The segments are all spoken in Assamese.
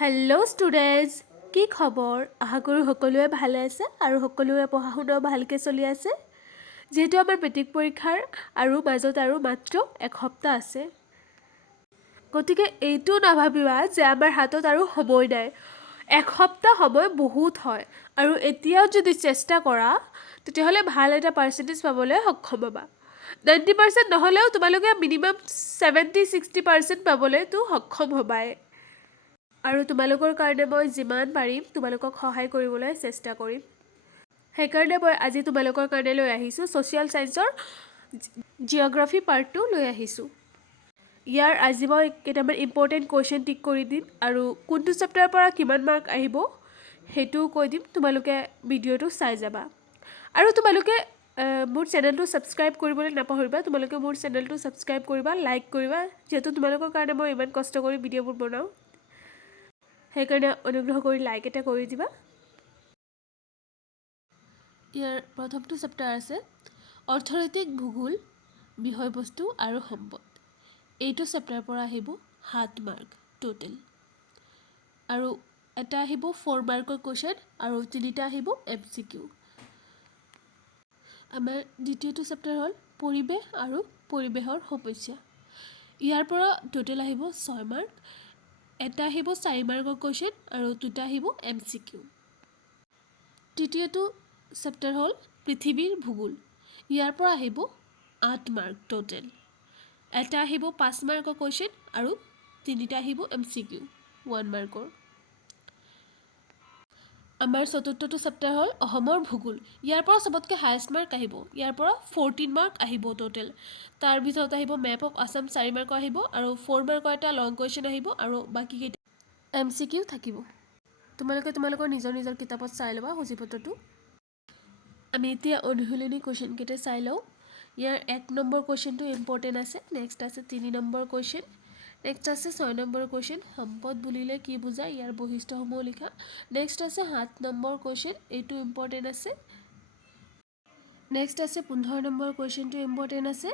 হেল্ল' ষ্টুডেণ্টছ, কি খবৰ? আশা কৰোঁ সকলোৱে ভালে আছে আৰু সকলোৰে পঢ়া শুনাও ভালকৈ চলি আছে। যিহেতু আমাৰ মেট্ৰিক পৰীক্ষাৰ মাজত মাত্ৰ এসপ্তাহ আছে, গতিকে এইটো নাভাবিবা যে আমাৰ হাতত আৰু সময় নাই। এসপ্তাহ সময় বহুত হয় আৰু এতিয়াও যদি চেষ্টা কৰা তেতিয়াহ'লে ভাল এটা পাৰ্চেণ্টেজ পাবলৈ সক্ষম হ'বা। 90% নহ'লেও তোমালোকে মিনিমাম 70-60% পাবলৈতো সক্ষম হ'বাই। আৰু তোমালোকৰ কাৰণে মই যিমান পাৰিম তোমালোকক সহায় কৰিবলৈ চেষ্টা কৰিম। সেইকাৰণে মই আজি তোমালোকৰ কাৰণে লৈ আহিছোঁ ছ'চিয়েল ছায়েন্সৰ জিঅ'গ্ৰাফী পাৰ্টটো লৈ আহিছোঁ। ইয়াৰ আজি মই কেইটামান ইম্পৰ্টেণ্ট কুৱেশ্যন টিক কৰি দিম আৰু কোনটো চেপ্টাৰৰ পৰা কিমান মাৰ্ক আহিব সেইটোও কৈ দিম। তোমালোকে ভিডিঅ'টো চাই যাবা আৰু তোমালোকে মোৰ চেনেলটো ছাবস্ক্ৰাইব কৰিবলৈ নাপাহৰিবা। তোমালোকে মোৰ চেনেলটো ছাবস্ক্ৰাইব কৰিবা, লাইক কৰিবা, যিহেতু তোমালোকৰ কাৰণে মই ইমান কষ্ট কৰি ভিডিঅ'বোৰ বনাওঁ। সেইকাৰণে অনুগ্ৰহ কৰি লাইক এটা কৰি দিবা। ইয়াৰ প্ৰথমটো চেপ্টাৰ আছে অৰ্থনৈতিক ভূগোল, বিষয়বস্তু আৰু সম্পদ। এইটো চেপ্টাৰৰ পৰা আহিব 7 মাৰ্ক টোটেল আৰু এটা আহিব 4 মাৰ্কৰ কুৱেশ্যন আৰু 3টা আহিব MCQ। আমাৰ দ্বিতীয়টো চেপ্টাৰ হ'ল পৰিৱেশ আৰু পৰিৱেশৰ সমস্যা। ইয়াৰ পৰা টোটেল আহিব 6 মাৰ্ক, এটা আহিব 4 মাৰ্কৰ কুৱেশ্যন আৰু 2টা আহিব MCQ। তৃতীয়টো চেপ্টাৰ হ'ল পৃথিৱীৰ ভূগোল। ইয়াৰ পৰা আহিব 8 মাৰ্ক টোটেল, এটা আহিব 5 মাৰ্কৰ কুৱেশ্যন আৰু 3টা আহিব MCQ 1 মাৰ্কৰ। আমাৰ চতুৰ্থটো চেপ্টাৰ হ'ল অসমৰ ভূগোল। ইয়াৰ পৰা চবতকৈ হায়েষ্ট মাৰ্ক আহিব, ইয়াৰ পৰা 14 মাৰ্ক আহিব টোটেল। তাৰ ভিতৰত আহিব মেপ অফ আছাম 4 মাৰ্কৰ আহিব আৰু 4 মাৰ্কৰ এটা লং কুৱেশ্যন আহিব আৰু বাকীকেইটা MCQ থাকিব। তোমালোকে তোমালোকৰ নিজৰ নিজৰ কিতাপত চাই ল'বা সূচীপত্ৰটো। আমি এতিয়া অনুশীলনী কুৱেশ্যনকেইটা চাই লওঁ। ইয়াৰ 1 নম্বৰ কুৱেশ্যনটো ইম্পৰ্টেণ্ট আছে, নেক্সট আছে 3 নম্বৰ কুৱেশ্যন, নেক্সট আছে 6 নম্বৰ কুৱেশ্যন সম্পদ বুলিলে কি বুজায় ইয়াৰ বৈশিষ্ট্যসমূহ লিখা, নেক্সট আছে 7 নম্বৰ কুৱেশ্যন, এইটো ইম্পৰ্টেণ্ট আছে, নেক্সট আছে 15 নম্বৰ কুৱেশ্যনটো ইম্পৰ্টেণ্ট আছে,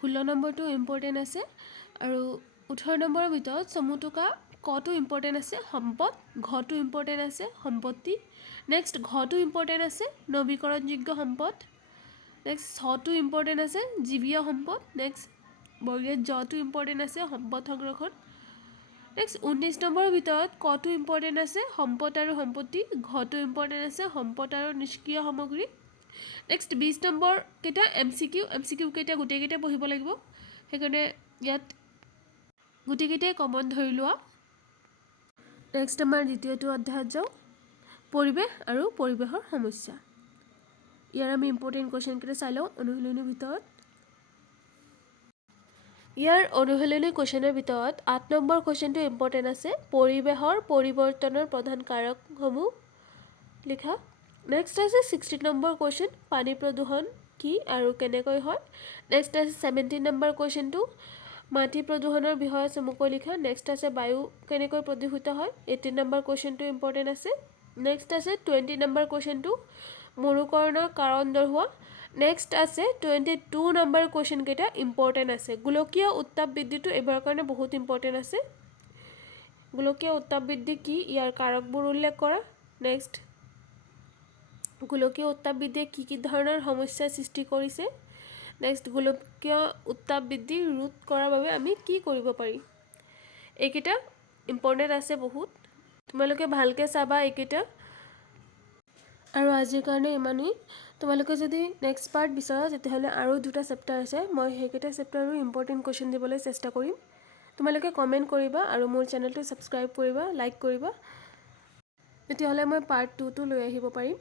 16 নম্বৰটো ইম্পৰ্টেণ্ট আছে আৰু 18 নম্বৰৰ ভিতৰত চমু টোকা কটো ইম্পৰ্টেণ্ট আছে, সম্পদ, ঘটো ইম্পৰ্টেণ্ট আছে, সম্পত্তি, নেক্সট ঘটো ইম্পৰ্টেণ্ট আছে, নৱীকৰণযোগ্য সম্পদ, নেক্সট ছটো ইম্পৰ্টেণ্ট আছে, জীৱীয় সম্পদ, নেক্সট বৰ্গীয় জটো ইম্পৰ্টেণ্ট আছে, সম্পদ সংৰক্ষণ, নেক্সট 19 নম্বৰৰ ভিতৰত কটো ইম্পৰ্টেণ্ট আছে, সম্পদ আৰু সম্পত্তি, ঘটো ইম্পৰ্টেণ্ট আছে, সম্পদ আৰু নিষ্ক্ৰিয় সামগ্ৰী, নেক্সট 20 নম্বৰ কেইটা MCQ কেইটা গোটেইকেইটা পঢ়িব লাগিব, সেইকাৰণে ইয়াত গোটেইকেইটাই কমন ধৰি লোৱা। নেক্সট আমাৰ দ্বিতীয়টো অধ্যায়ত যাওঁ, পৰিৱেশ আৰু পৰিৱেশৰ সমস্যা। ইয়াৰ আমি ইম্পৰ্টেণ্ট কুৱেশ্যনকেইটা চাই লওঁ অনুশীলনীৰ ভিতৰত। ইয়াৰ অনুশীলনী কুৱেশ্যনৰ ভিতৰত 8 নম্বৰ কুৱেশ্যনটো ইম্পৰ্টেণ্ট আছে, পৰিৱেশৰ পৰিৱৰ্তনৰ প্ৰধান কাৰকসমূহ লিখা। নেক্সট আছে 16 নম্বৰ কুৱেশ্যন, পানী প্ৰদূষণ কি আৰু কেনেকৈ হয়। নেক্সট আছে 17 নম্বৰ কুৱেশ্যনটো মাটি প্ৰদূষণৰ বিষয়ে চমুকৈ লিখা। নেক্সট আছে বায়ু কেনেকৈ প্ৰদূষিত হয়, 18 নম্বৰ কুৱেশ্যনটো ইম্পৰ্টেণ্ট আছে। নেক্সট আছে 20 নম্বৰ কুৱেশ্যনটো মৰুকৰণৰ কাৰণ দৰ্শোৱা। নেক্সট আছে 22 নম্বৰ কুৱেশ্যনকেইটা ইম্পৰ্টেণ্ট আছে, গোলকীয় উত্তাপ বৃদ্ধিটো এইবাৰৰ কাৰণে বহুত ইম্পৰ্টেণ্ট আছে। গোলকীয় উত্তাপ বৃদ্ধি কি, ইয়াৰ কাৰকবোৰ উল্লেখ কৰা। নেক্সট গোলকীয় উত্তাপ বৃদ্ধিয়ে কি ধৰণৰ সমস্যাৰ সৃষ্টি কৰিছে। নেক্সট গোলকীয় উত্তাপ বৃদ্ধি ৰোধ কৰাৰ বাবে আমি কি কৰিব পাৰি। এইকেইটা ইম্পৰ্টেণ্ট আছে বহুত, তোমালোকে ভালকৈ চাবা এইকেইটা। আৰু আজিৰ কাৰণে ইমানেই। তোমালোকে যদি নেক্সট পাৰ্ট বিচৰা তেতিয়াহ'লে আৰু 2টা চেপ্টাৰ আছে, মই সেইকেইটা চেপ্টাৰো ইম্পৰ্টেণ্ট কুৱেশ্যন দিবলৈ চেষ্টা কৰিম। তোমালোকে কমেণ্ট কৰিবা আৰু মোৰ চেনেলটো ছাবস্ক্ৰাইব কৰিবা, লাইক কৰিবা, তেতিয়াহ'লে মই পাৰ্ট 2টো লৈ আহিব পাৰিম।